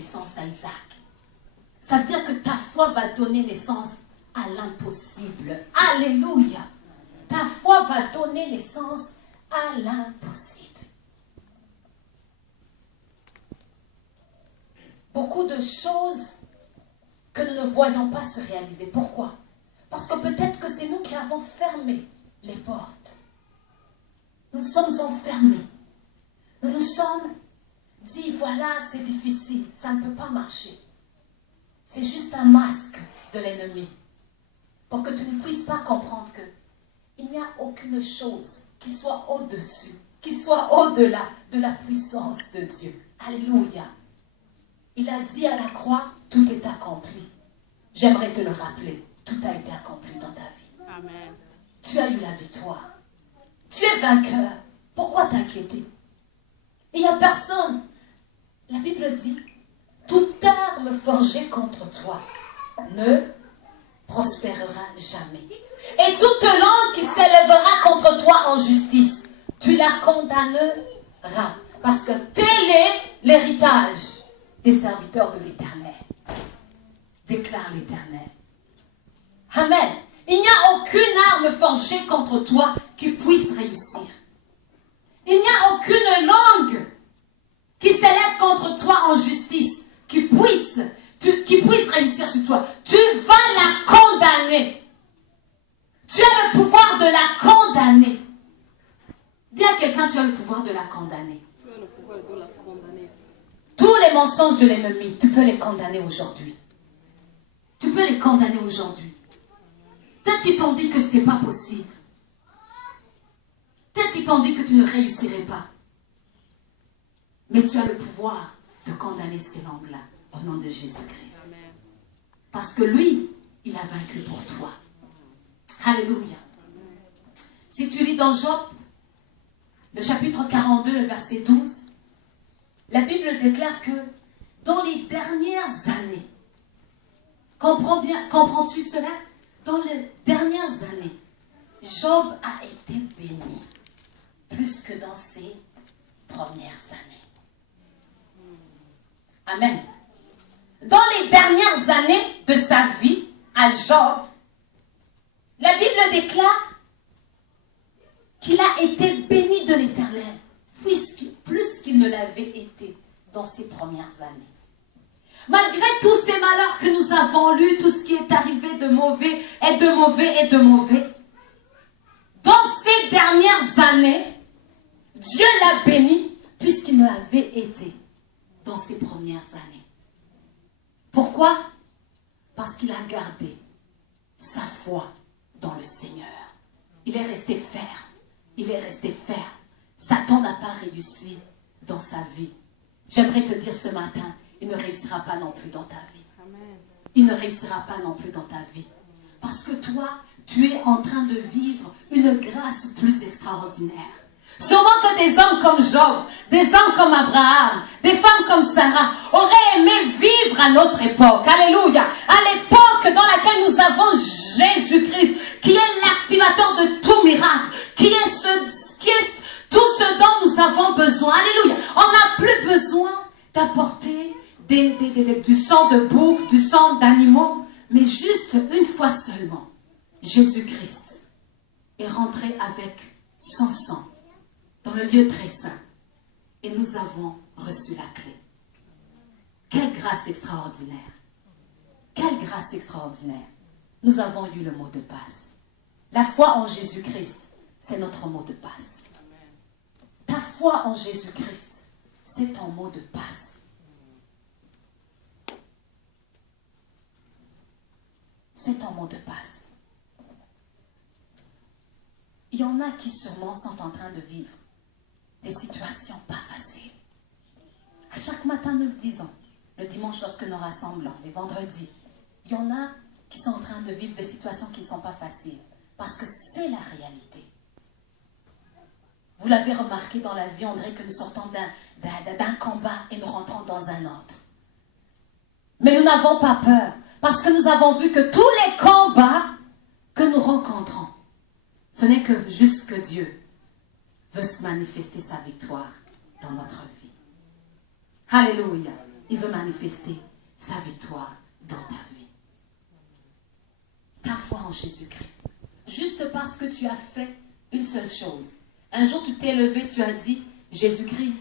naissance à Isaac. Ça veut dire que ta foi va donner naissance à l'impossible. Alléluia. Ta foi va donner naissance à l'impossible. Beaucoup de choses que nous ne voyons pas se réaliser. Pourquoi? Parce que peut-être que c'est nous qui avons fermé les portes. Nous sommes enfermés. Nous nous sommes dit, voilà, c'est difficile, ça ne peut pas marcher. C'est juste un masque de l'ennemi. Pour que tu ne puisses pas comprendre que il n'y a aucune chose qui soit au-dessus, qui soit au-delà de la puissance de Dieu. Alléluia. Il a dit à la croix, tout est accompli. J'aimerais te le rappeler, tout a été accompli dans ta vie. Amen. Tu as eu la victoire. Tu es vainqueur. Pourquoi t'inquiéter? Il n'y a personne. La Bible dit, toute arme forgée contre toi ne prospérera jamais. Et toute langue qui s'élèvera contre toi en justice, tu la condamneras. Parce que tel est l'héritage des serviteurs de l'Éternel. Déclare l'Éternel. Amen. Il n'y a aucune arme forgée contre toi qui puisse réussir. Il n'y a aucune langue qui s'élève contre toi en justice, qui puisse réussir sur toi. Tu vas la condamner. Tu as le pouvoir de la condamner. Dis à quelqu'un, tu as le pouvoir de la condamner. Tu as le pouvoir de la condamner. Tous les mensonges de l'ennemi, tu peux les condamner aujourd'hui. Tu peux les condamner aujourd'hui. Peut-être qu'ils t'ont dit que ce n'était pas possible. Peut-être qu'ils t'ont dit que tu ne réussirais pas. Mais tu as le pouvoir de condamner ces langues-là au nom de Jésus-Christ. Parce que lui, il a vaincu pour toi. Alléluia. Si tu lis dans Job, le chapitre 42, le verset 12, la Bible déclare que dans les dernières années, comprends-tu cela? Dans les dernières années, Job a été béni plus que dans ses premières années. Amen. Dans les dernières années de sa vie, à Job, la Bible déclare qu'il a été béni de l'Éternel, plus qu'il ne l'avait été dans ses premières années. Malgré tous ces malheurs que nous avons lus, tout ce qui est arrivé de mauvais et de mauvais et de mauvais, dans ces dernières années, Dieu l'a béni puisqu'il ne l'avait été dans ses premières années. Pourquoi? Parce qu'il a gardé sa foi dans le Seigneur. Il est resté ferme. Il est resté ferme. Satan n'a pas réussi dans sa vie. J'aimerais te dire ce matin, il ne réussira pas non plus dans ta vie. Amen. Il ne réussira pas non plus dans ta vie. Parce que toi, tu es en train de vivre une grâce plus extraordinaire. Sûrement que des hommes comme Job, des hommes comme Abraham, des femmes comme Sarah auraient aimé vivre à notre époque. Alléluia. À l'époque dans laquelle nous avons Jésus-Christ, qui est l'activateur de tout miracle, qui est tout ce dont nous avons besoin. Alléluia. On n'a plus besoin d'apporter du sang de bouc, du sang d'animaux, mais juste une fois seulement, Jésus-Christ est rentré avec son sang dans le lieu très saint et nous avons reçu la clé. Quelle grâce extraordinaire! Quelle grâce extraordinaire! Nous avons eu le mot de passe. La foi en Jésus-Christ, c'est notre mot de passe. Ta foi en Jésus-Christ, c'est ton mot de passe. C'est ton mot de passe. Il y en a qui sûrement sont en train de vivre des situations pas faciles. À chaque matin, nous le disons. Le dimanche, lorsque nous rassemblons, les vendredis, il y en a qui sont en train de vivre des situations qui ne sont pas faciles. Parce que c'est la réalité. Vous l'avez remarqué dans la vie, on dirait que nous sortons d'un combat et nous rentrons dans un autre. Mais nous n'avons pas peur. Parce que nous avons vu que tous les combats que nous rencontrons, ce n'est que juste que Dieu veut se manifester sa victoire dans notre vie. Alléluia. il veut manifester sa victoire dans ta vie. Ta foi en Jésus-Christ. Juste parce que tu as fait une seule chose. Un jour, tu t'es levé, tu as dit, Jésus-Christ,